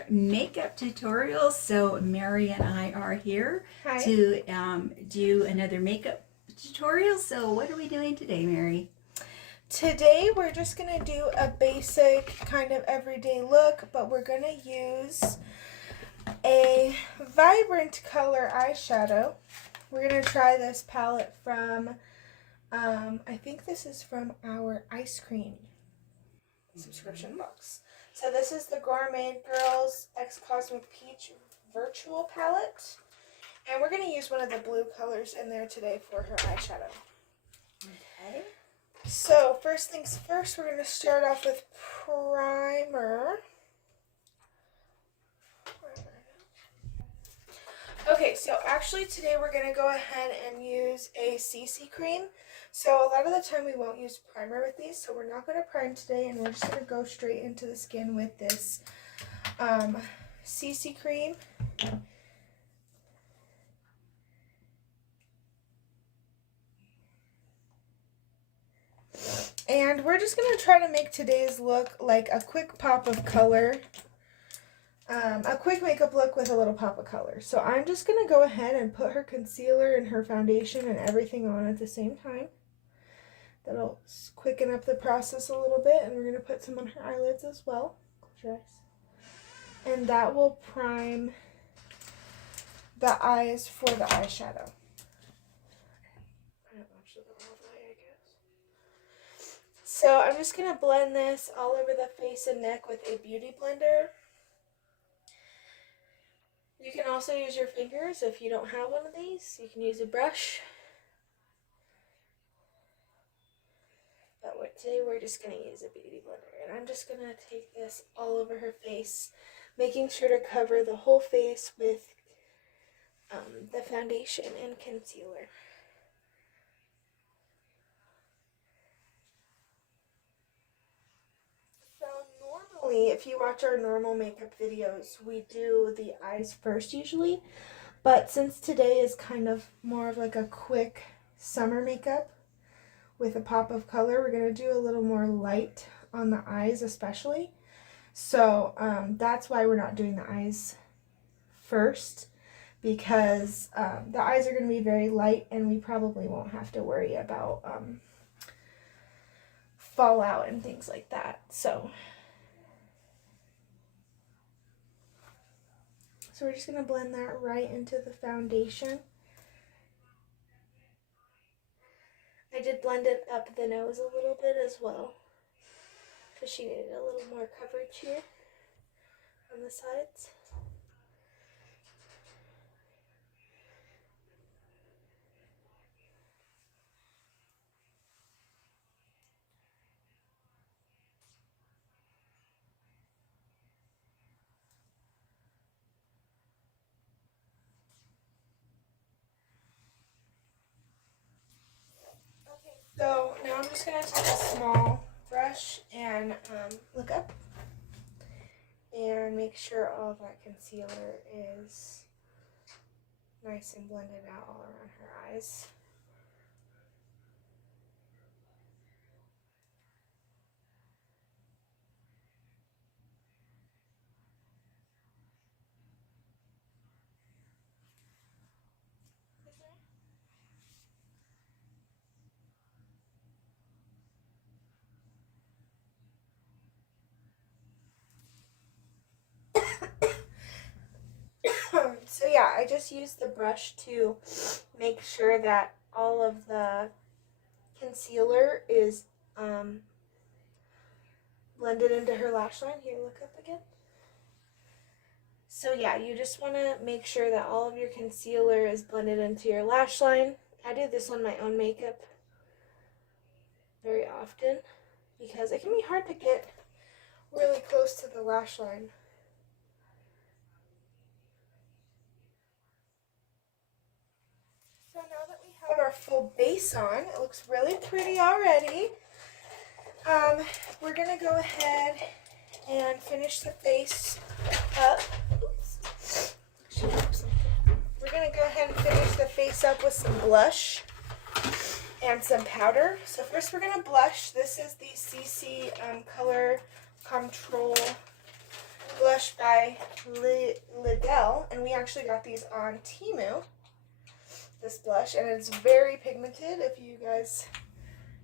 another makeup tutorial. So Mary and I are here Hi. to do another makeup tutorial. So what are we doing today, Mary? Today we're just going to do a basic kind of everyday look, but we're going to use a vibrant color eyeshadow. We're going to try this palette from, I think this is from our ice cream subscription box. So this is the Gourmet Girls X Cosmic Peach Virtual Palette. And we're going to use one of the blue colors in there today for her eyeshadow. Okay. So first things first, we're going to start off with primer. Okay, so actually today we're going to go ahead and use a CC cream. So a lot of the time we won't use primer with these, so we're not going to prime today, and we're just going to go straight into the skin with this CC cream. And we're just going to try to make today's look like a quick pop of color. A quick makeup look with a little pop of color. So I'm just going to go ahead and put her concealer and her foundation and everything on at the same time. That'll quicken up the process a little bit, and we're going to put some on her eyelids as well. Close your eyes. And that will prime the eyes for the eyeshadow. So I'm just going to blend this all over the face and neck with a beauty blender. You can also use your fingers if you don't have one of these. You can use a brush. But today we're just going to use a beauty blender. And I'm just going to take this all over her face, making sure to cover the whole face with the foundation and concealer. If you watch our normal makeup videos, we do the eyes first usually, but since today is kind of more of like a quick summer makeup with a pop of color, we're going to do a little more light on the eyes especially. So that's why we're not doing the eyes first, because the eyes are going to be very light and we probably won't have to worry about fallout and things like that. So we're just going to blend that right into the foundation. I did blend it up the nose a little bit as well, because she needed a little more coverage here on the sides. So now I'm just going to take a small brush and look up and make sure all of that concealer is nice and blended out all around her eyes. So yeah, I just used the brush to make sure that all of the concealer is blended into her lash line. Here, look up again. So yeah, you just want to make sure that all of your concealer is blended into your lash line. I do this on my own makeup very often because it can be hard to get really close to the lash line. So now that we have our full base on, it looks really pretty already. We're going to go ahead and finish the face up. Oops. We're going to go ahead and finish the face up with some blush and some powder. So first we're going to blush. This is the CC Color Control blush by Lidl, and we actually got these on Temu, this blush, and it's very pigmented. If you guys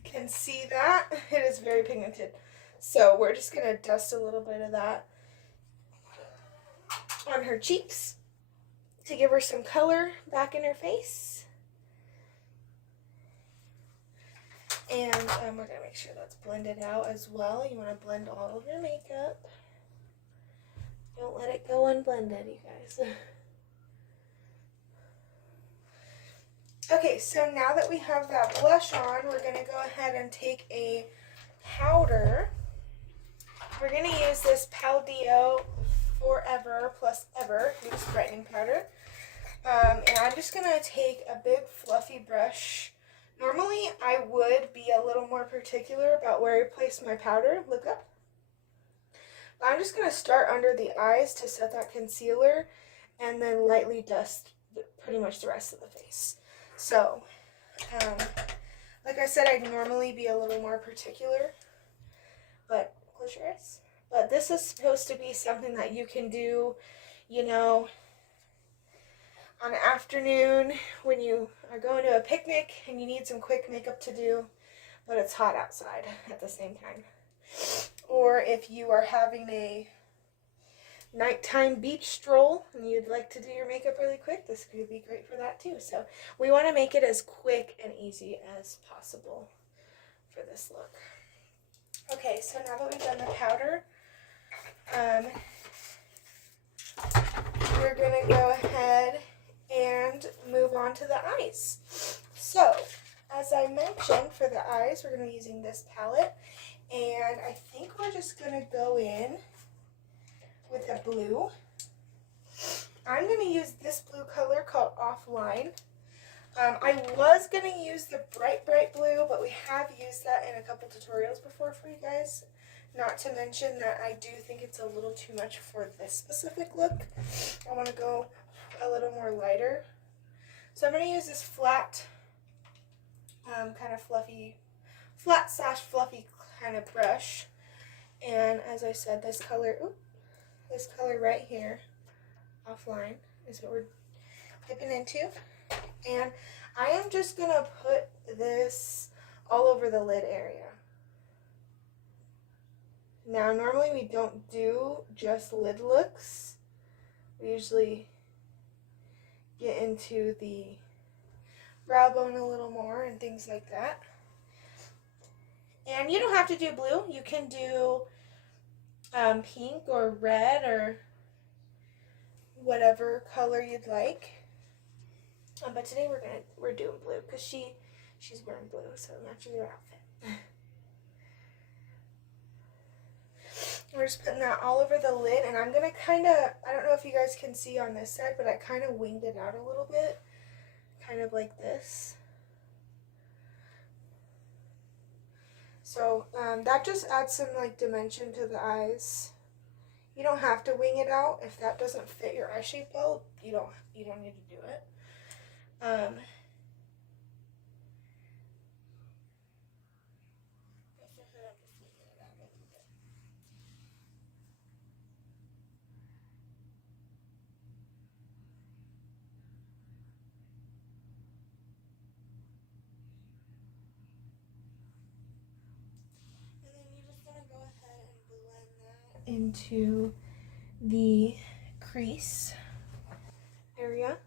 can see that, it is very pigmented. So we're just going to dust a little bit of that on her cheeks to give her some color back in her face. And we're going to make sure that's blended out as well. You want to blend all of your makeup. Don't let it go unblended, you guys. Okay, so now that we have that blush on, we're going to go ahead and take a powder. We're going to use this Paldeo Forever Plus Ever Loose Brightening Powder. And I'm just going to take a big fluffy brush. Normally, I would be a little more particular about where I place my powder. Look up. But I'm just going to start under the eyes to set that concealer and then lightly dust pretty much the rest of the face. So, like I said, I'd normally be a little more particular, but close your eyes. But this is supposed to be something that you can do, you know, on an afternoon when you are going to a picnic and you need some quick makeup to do, but it's hot outside at the same time. Or if you are having a nighttime beach stroll and you'd like to do your makeup really quick, this could be great for that too. So we want to make it as quick and easy as possible for this look. Okay, so now that we've done the powder, we're going to go ahead and move on to the eyes. So, as I mentioned, for the eyes, we're going to be using this palette, and I think we're just going to go in with a blue. I'm going to use this blue color called Offline. I was going to use the bright blue, but we have used that in a couple tutorials before for you guys. Not to mention that I do think it's a little too much for this specific look. I want to go a little more lighter. So I'm going to use this flat, kind of fluffy, flat/fluffy kind of brush. And as I said, this color right here, Offline, is what we're dipping into. And I am just going to put this all over the lid area. Now, normally we don't do just lid looks. We usually get into the brow bone a little more and things like that. And you don't have to do blue. You can do pink or red or whatever color you'd like. But today we're doing blue because she's wearing blue, so it matches her outfit. We're just putting that all over the lid, and I'm gonna kind of, I don't know if you guys can see on this side, but I kind of winged it out a little bit, kind of like this. So that just adds some like dimension to the eyes. You don't have to wing it out. If that doesn't fit your eye shape well, you don't need to do it. Into the crease area.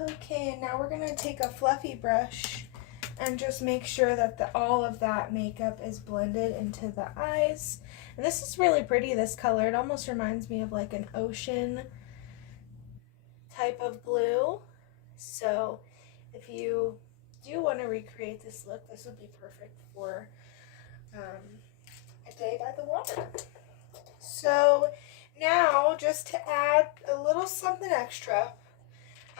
Okay, and now we're going to take a fluffy brush and just make sure that all of that makeup is blended into the eyes. And this is really pretty, this color. It almost reminds me of like an ocean type of blue. So if you do want to recreate this look, this would be perfect for a day by the water. So now, just to add a little something extra,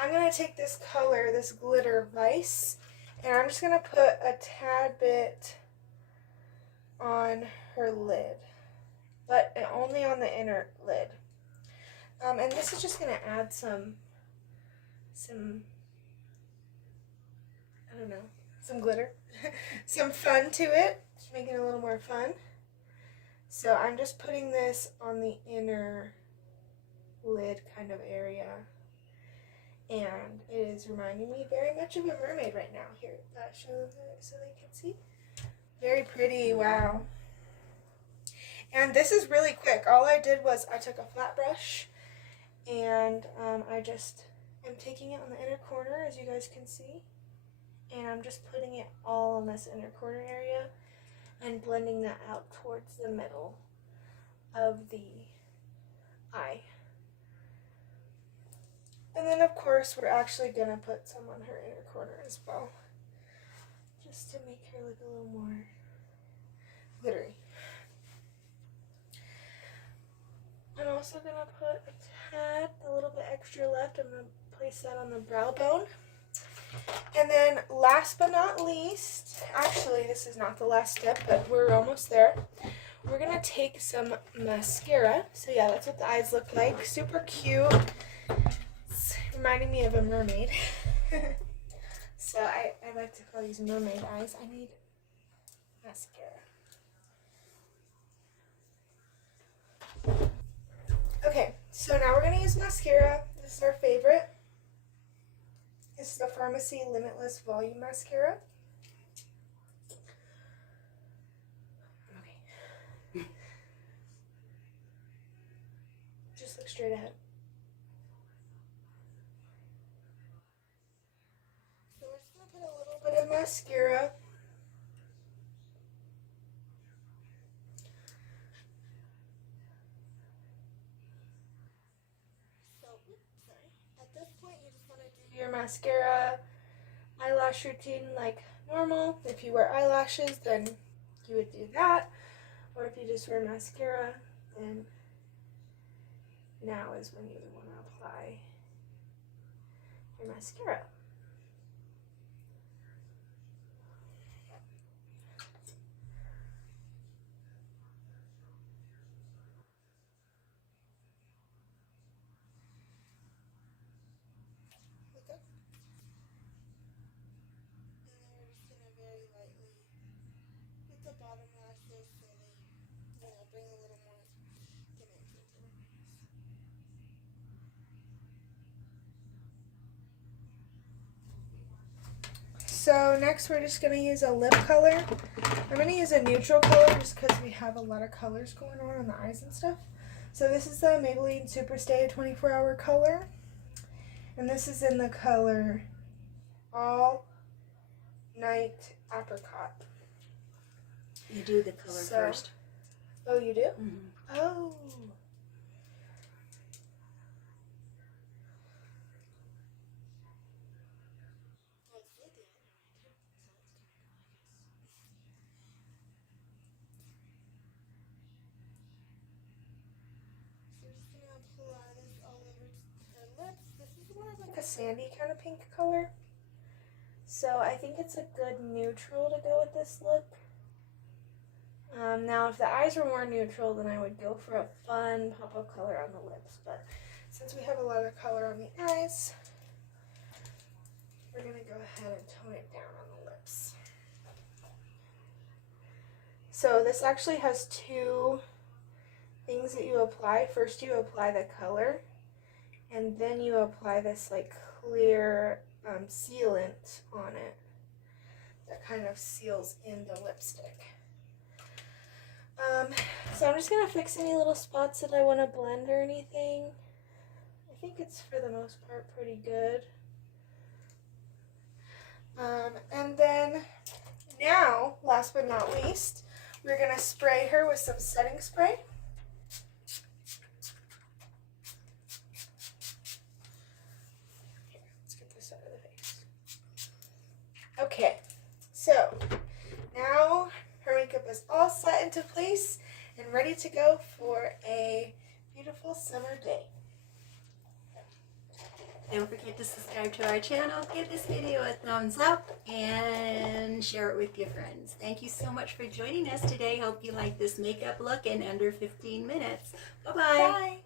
I'm going to take this color, this glitter Vice, and I'm just going to put a tad bit on her lid, but only on the inner lid. And this is just going to add some, I don't know, some glitter, some fun to it, just make it a little more fun. So I'm just putting this on the inner lid kind of area, and it is reminding me very much of a mermaid right now. Here, show them so they can see. Very pretty, wow. And this is really quick. All I did was I took a flat brush, and I just am taking it on the inner corner, as you guys can see, and I'm just putting it all in this inner corner area and blending that out towards the middle of the eye. And then of course we're actually going to put some on her inner corner as well, just to make her look a little more glittery. I'm also going to put a little bit extra left. I'm going to place that on the brow bone. And then last but not least, actually this is not the last step, but we're almost there. We're going to take some mascara. So yeah, that's what the eyes look like. Super cute. It's reminding me of a mermaid. So I like to call these mermaid eyes. I need mascara. Okay, so now we're going to use mascara. This is our favorite. This is the Pharmacy Limitless Volume Mascara. Okay. Just look straight ahead. So we're just going to put a little bit of mascara. At this point, you just want to do your mascara, eyelash routine like normal. If you wear eyelashes, then you would do that. Or if you just wear mascara, then now is when you want to apply your mascara. Bottom lashes so they, bring a little more dimension to the face. So next we're just going to use a lip color. I'm going to use a neutral color just because we have a lot of colors going on the eyes and stuff. So this is the Maybelline Superstay 24-hour color. And this is in the color All Night Apricot. You do the color first. Oh, you do? Mm-hmm. Oh. So just going to apply this all over her lips. This is more of like a sandy kind of pink color. So I think it's a good neutral to go with this look. Now, if the eyes were more neutral, then I would go for a fun pop of color on the lips. But since we have a lot of color on the eyes, we're going to go ahead and tone it down on the lips. So this actually has two things that you apply. First, you apply the color, and then you apply this like clear sealant on it that kind of seals in the lipstick. So I'm just going to fix any little spots that I want to blend or anything. I think it's for the most part pretty good. And then now, last but not least, we're going to spray her with some setting spray. Here, let's get this out of the face. Okay. So now her makeup is all set into place and ready to go for a beautiful summer day. Don't forget to subscribe to our channel, give this video a thumbs up, and share it with your friends. Thank you so much for joining us today. Hope you like this makeup look in under 15 minutes. Bye-bye. Bye.